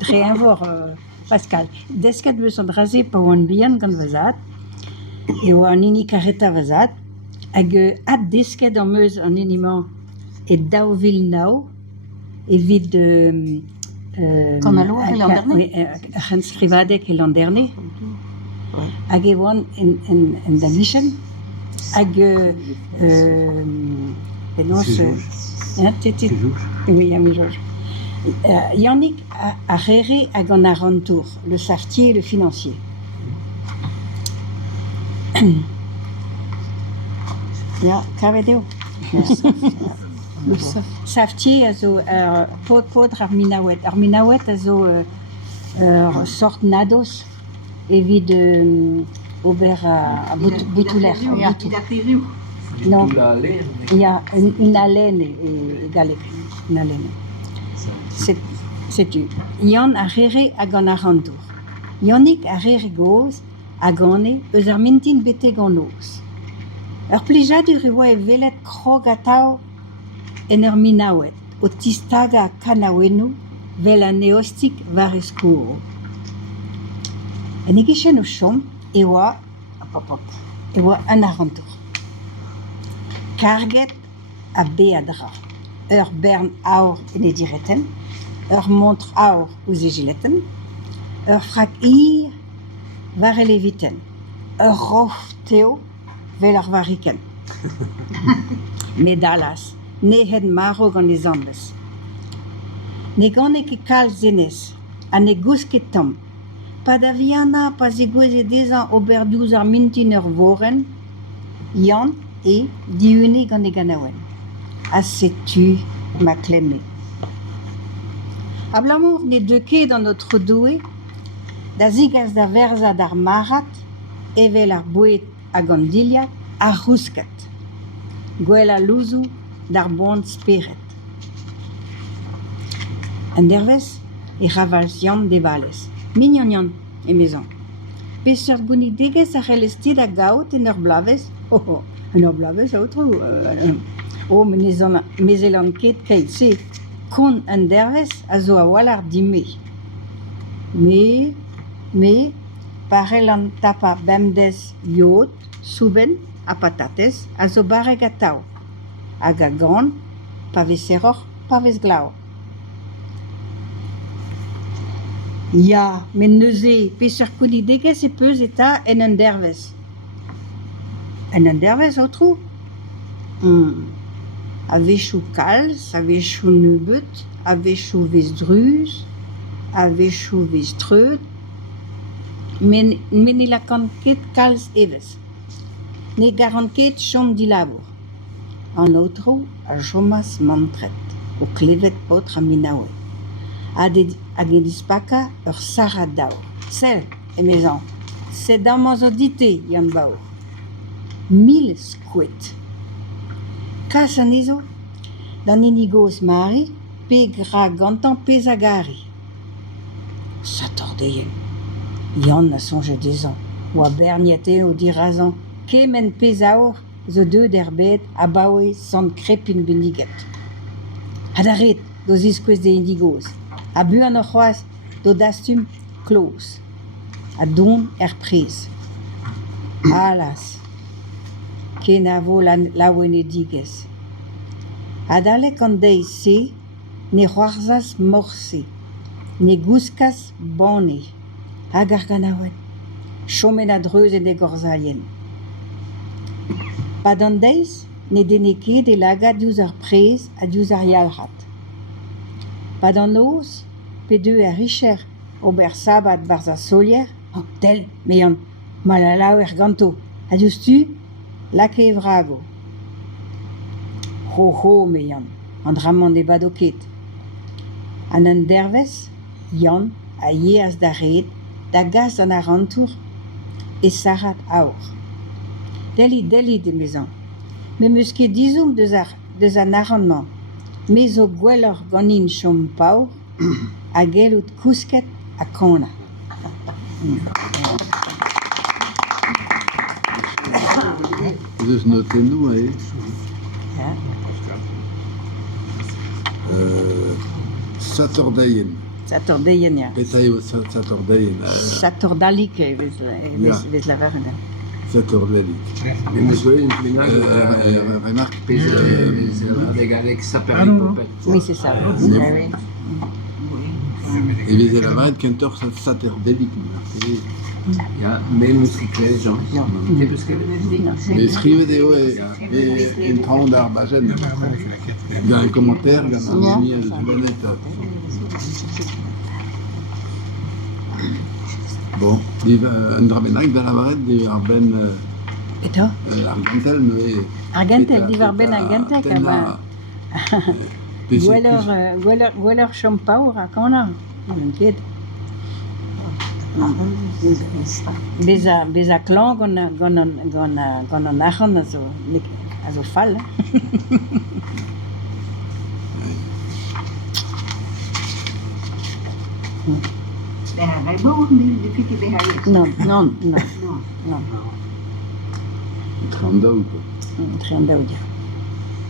Rien voir, Pascal. Desket we sont rasé par un bien quand vazat, et un ini carreta vazat, hag desket en meuse en iniment et dauville nau, et vide. Comme à l'eau, l'an dernier. Hans Skrivadek l'an dernier. Hag ewan en Danishen, hag oui, ami Georges. Yannick a réré à Gonarantour, le sartier et le financier. Ja, KVDO. Le sartier, also, podre Arminawet. Arminawet, also, sort nados, évide Aubert à Boutoulaire. Non, il y a une haleine égalée. Une haleine. C'est-tu. Yann a réré à Gonarantour. Yannick a réré goz à Gone, eus ar mintin bete ganoz. Ur plijadu rua e velet krogatao en ur minawet, o tistaga kanawenu vel a neostik var escouro. En egichen o chom, ewa an arantour. Karget a beadra, ur bern aur en edireten, ur montre aur ouz egiletten, ur frak ir var eleviten, ur rof teo vel ar variken. Medalas, ne het maro gant e zambes. Ne gant ket kal zenez, a ne gous ket tom. Pa da viana, pa ze gwez e dezan ober douz ar mintin ur voren, Yann e diune gant e ganaouen. A setu ma klemme. Ablamour ne deuke dans notre doué, da zigas da verza d'ar marat, evel ar bouet a gandilia, a rouskat. Gwell a louzou d'ar bond speret. En dervez, e ravals Yann de vales. Mignon Yann, e mezan. Peseur gouni degez a relestit a gaout en ur blavez. Oh, en ur blavez a outrou. Oh, mezelan ket keit se. Kon en dervez a zo a walar dime. Me, parel an tapa bemdez yot, souben, a patates, a zo bareg a tau. Hag a gant, pa vez seroc'h, pa vez glav. Ya, men neuze, peseur koudi degez e peus eta en un dervez. En un dervez outrou? A vechou kalz, a vechou nebeut, a vechou vez druz, a vechou vez treud, men e lakant ket kalz evez. Ne garant ket chom di labour. An outrou a chomas mantret, o klevet potre a minaoue. Hag e dispaka ur sarat daour. Sel, e mezan, se damman zo dite, Yann baour. 1000 skouet. Kas an ezo, dan enigoz mari, pe gra gantan pez a gari. Satordeien. Yann a sonje dezan, oa berniete o dirazan, kemen pez aour, zo deud erbet a baoe sant krepin bendiget. Adaret, do ziskwez de enigoz. A bu an ur c'hoaz do dastum kloz. A don prez. Alas, ken a vo laouen e digez. Adalek an deiz se, ne c'hoarzas morse, ne gouskas bane, hag ar ganaouen. Chomen a dreuz en e gorzaien. Pad an deiz, ne deneke de laga diouz ar prez a diouz ar yalrat. Pad an oz, pe deu a richer ober sabat barz a solier, tel, me Yann, malalao ganto, a diouz tu, lak e vrago. Ho, me Yann, an dramant de badoket. An an dervez, Yann a yeaz da red, da gaz an arantour, e sarat aour. Deli de mezan. Me meus ket dizoum deus an arrandman, me zo gwellor ganin chom paour, a gelout kousket a kona. Deus notennou, Satordeien. Saturdayen, ja. Petai o Saturday, Saturdalik vez la verda. Saturday. Remarque, Avec sa période. Oui, c'est ça. et les élèves qui ont Saturday. Ja, mais musiclés, Jean. C'est parce que Mais écrivez des et une trente d'arbagen. Dans un commentaire, dans un ami, bon, il va un drabenac de la varette de Arben Et toi? Argentel, mais Argentel, di varben Argentel, kama. Gweler chompaour a kona. Ket. Bez a klan gant an achan a zo fall. Non. Tranda ou quoi. Trianda ou dire.